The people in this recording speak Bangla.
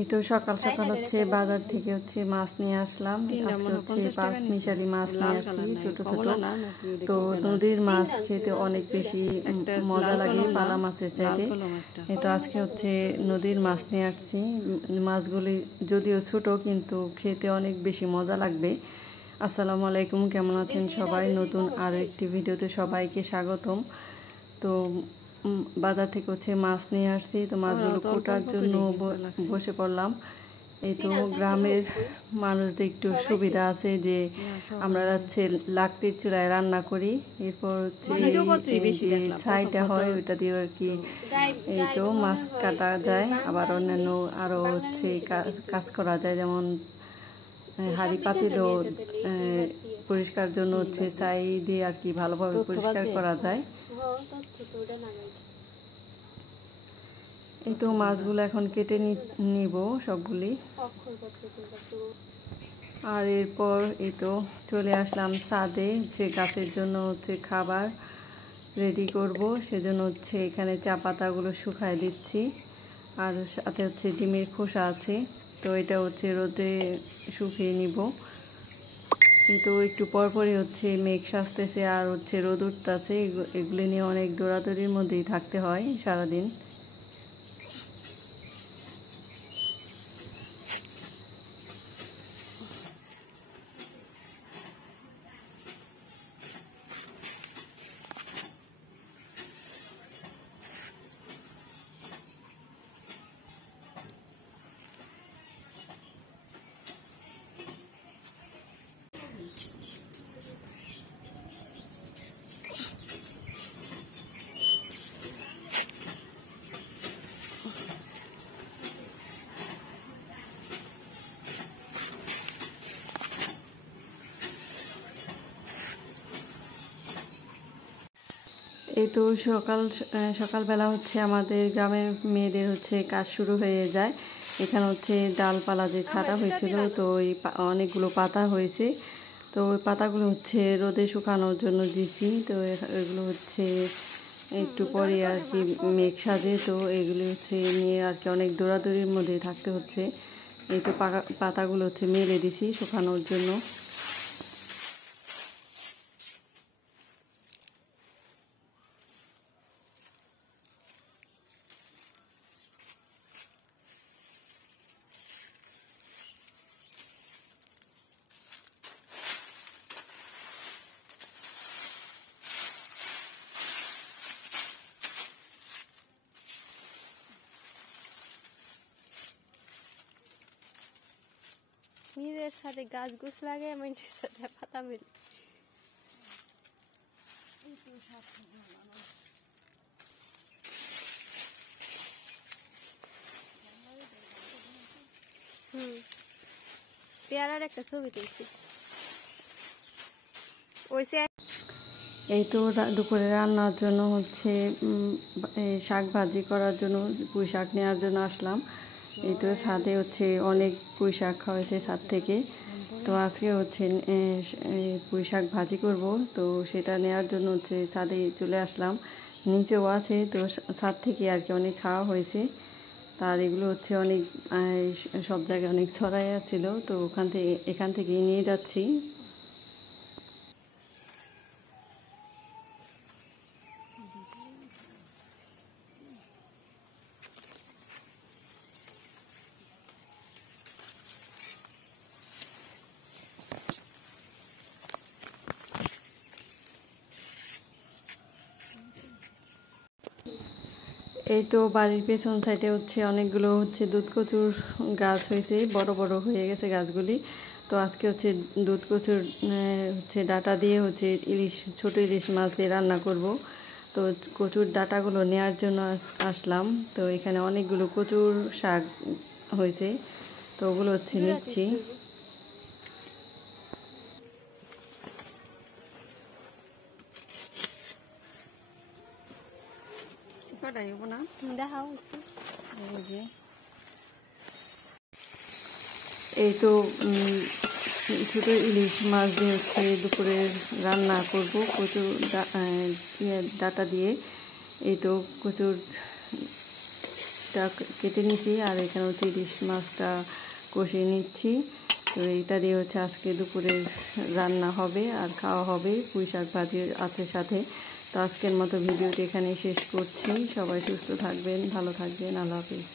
এই তো সকাল সকাল হচ্ছে বাজার থেকে হচ্ছে মাছ নিয়ে আসলাম। আজকে হচ্ছে পাঁচ মিশালি মাছ নিয়ে আসছি, ছোট ছোট। তো নদীর মাছ খেতে অনেক বেশি মজা লাগে পালা মাছের চাইতে। এই তো আজকে হচ্ছে নদীর মাছ নিয়ে আসছি। মাছগুলি যদিও ছোট কিন্তু খেতে অনেক বেশি মজা লাগবে। আসসালামু আলাইকুম, কেমন আছেন সবাই? নতুন আরও একটি ভিডিওতে সবাইকে স্বাগতম। তো বাজার থেকে হচ্ছে মাছ নিয়ে আসছি, তো মাছগুলো কোটার জন্য বসে পড়লাম। এই তো গ্রামের মানুষদের একটু সুবিধা আছে যে আমরা হচ্ছে লাকড়ির চুলায় রান্না করি, এরপর হচ্ছে যে ছাইটা হয় ওইটা দিয়ে আর কি এই তো মাছ কাটা যায়। আবার অন্যান্য আরও হচ্ছে কাজ করা যায়, যেমন হাঁড়ি পাতিলও পরিষ্কার জন্য হচ্ছে ছাই দিয়ে আর কি ভালোভাবে পরিষ্কার করা যায়। এই তো মাছগুলো এখন কেটে নিব সবগুলি। আর এরপর এই তো চলে আসলাম ছাদে, যে গাছের জন্য হচ্ছে খাবার রেডি করব, সেজন্য হচ্ছে এখানে চা পাতাগুলো শুকায় দিচ্ছি। আর সাথে হচ্ছে ডিমের খোসা আছে, তো এটা হচ্ছে রোদে শুকিয়ে নিব। কিন্তু একটু পরপরই হচ্ছে মেঘ সাজতেছে আর হচ্ছে রোদ উঠতেছে, এগুলি নিয়ে অনেক দৌড়াদৌড়ির মধ্যেই থাকতে হয় সারাদিন। এই তো সকালবেলা হচ্ছে আমাদের গ্রামের মেয়েদের হচ্ছে কাজ শুরু হয়ে যায়। এখানে হচ্ছে ডালপালা যে ছাটা হয়েছিল, তো ওই অনেকগুলো পাতা হয়েছে, তো ওই পাতাগুলো হচ্ছে রোদে শুকানোর জন্য দিছি। তো এগুলো হচ্ছে একটু পরে আর কি মেঘ সাজে, তো এগুলি হচ্ছে নিয়ে আর কি অনেক দৌড়াদৌড়ির মধ্যে থাকতে হচ্ছে। এই তো পাতাগুলো হচ্ছে মেলে দিছি শুকানোর জন্য। নিজের সাথে গাছ গুছ লাগে, মানুষের সাথে পাতা মেলে। পেয়ারার একটা ছবি তুলছি। এই তো দুপুরে রান্নার জন্য হচ্ছে শাক ভাজি করার জন্য পুঁই শাক নেওয়ার জন্য আসলাম। এই তো ছাদে হচ্ছে অনেক পুঁই শাক হয়েছে ছাদ থেকে, তো আজকে হচ্ছে পুঁই শাক ভাজি করব, তো সেটা নেওয়ার জন্য হচ্ছে ছাদে চলে আসলাম। নিচেও আছে, তো ছাদ থেকে আর কি অনেক খাওয়া হয়েছে। তার এগুলো হচ্ছে অনেক সব জায়গায় অনেক ছড়াই ছিল, তো এখান থেকেই নিয়ে যাচ্ছি। এই তো বাড়ির পেছন সাইডে হচ্ছে অনেকগুলো হচ্ছে দুধ কচুর গাছ হয়েছে, বড় বড় হয়ে গেছে গাছগুলি। তো আজকে হচ্ছে দুধ কচুর হচ্ছে ডাটা দিয়ে হচ্ছে ছোট ইলিশ মাছ দিয়ে রান্না করব। তো কচুর ডাটাগুলো নেওয়ার জন্য আসলাম। তো এখানে অনেকগুলো কচুর শাক হয়েছে, তো ওগুলো হচ্ছে নিচ্ছি। এই তো ছোট ইলিশ মাছ দিয়ে হচ্ছে দুপুরের রান্না করব কচুর ডাটা দিয়ে। এই তো কচুর মাছটা কেটে নিচ্ছি, আর এখানে হচ্ছে ইলিশ মাছটা কষিয়ে নিচ্ছি। তো এইটা দিয়ে হচ্ছে আজকে দুপুরে রান্না হবে আর খাওয়া হবে, পুঁই শাক ভাজি আছে সাথে। তো আজকের মতো ভিডিওটি এখানে শেষ করছি। সবাই সুস্থ থাকবেন, ভালো থাকবেন, আল্লাহ হাফিজ।